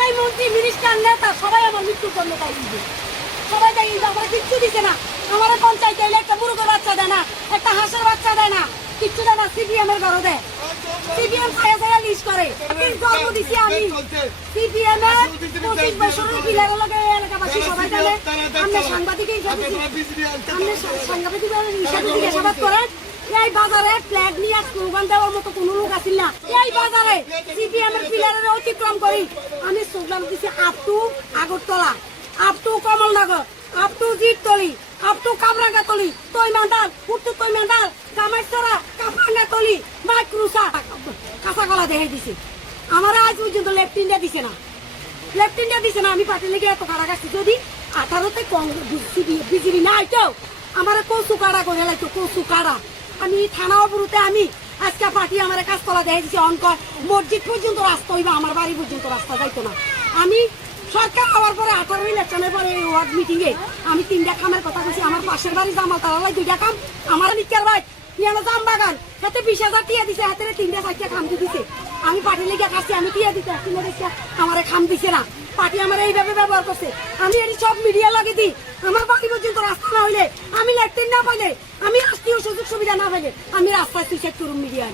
এই মন্ত্রী মিনিস্টার নেতা সবাই আমার মৃত্যুর জন্য দায়ী দিবে, সবাই দায়ী দিবে। আমার কিচ্ছু দিছে না, আমার পঞ্চায়েতে এলে একটা মুরগের বাচ্চা দেয় না, একটা হাঁসের বাচ্চা দেয় না, কিচ্ছু দেয় না। সিপিএম এর ঘরে দেয়, সিপিএম ছায়া ছায়া লিস্ট করে। জন্ম দিছি আমি সিপিএম এর 25 বছরের পিলারের লগে এলাকাবাসী সবাই জানে। আমরা সাংবাদিক হিসাবে জিজ্ঞাসাবাদ করেন এই বাজারে ফ্ল্যাগ নিয়ে স্লোগান দেওয়ার মতো কোন লোক আসিল না। এই বাজারে সিপিএম এর পিলারের অতিক্রম করি আমি স্লোগান দিচ্ছি up to Agartala, up to Kamalnagar, up to Jitatali, up to Kamrangatali, Taimandal, উত্তর তৈমান্ডাল, কামাইছড়া, কাপাঙ্গাতলি, মাইক্রুসা, কাঁচাকলা দেখে দিছে। আমার আজ পর্যন্ত লেফট ইন্ডিয়া দিছে না, লেফট ইন্ডিয়া দিছে না। আমি পার্টি লেগে এত কারা গাছি যদি 18তে বিজেপি না আইতো আমার কচু কাড়া করে লাগতো, কচু কাড়া। আমি থানা অবরুতে আমি আজকে পার্টি আমার কাজতলা দেখে দিচ্ছে অঙ্ক মসজিদ পর্যন্ত রাস্তা হইবা, আমার বাড়ি পর্যন্ত রাস্তা যাইতো না। আমি সরকার হওয়ার পরে 18 ইলেকশনের পরে ওয়ার্ড মিটিং এ আমি 3টা খামের কথা বলছি। আমার পাশের বাড়ি জামাল তারালাই 2টা খাম, আমার নিকার ভাই পিয়ানো জাম বাগান হাতে 20,000 টিয়া দিছে, হাতে 3টা 4টা খাম দিছে। আমি পার্টি লেগে কাছে আমি টিয়া দিতে আমার খাম দিছে না, পার্টি আমার এইভাবে ব্যবহার করছে। আমি এটি সব মিডিয়া লাগে দিই, আমার বাড়ি পর্যন্ত রাস্তা না হইলে, আমি ল্যাট্রিন না পাইলে, আমি রাষ্ট্রীয় সুযোগ সুবিধা না পাইলে আমি রাস্তায় সুইসাইড করুন মিডিয়া।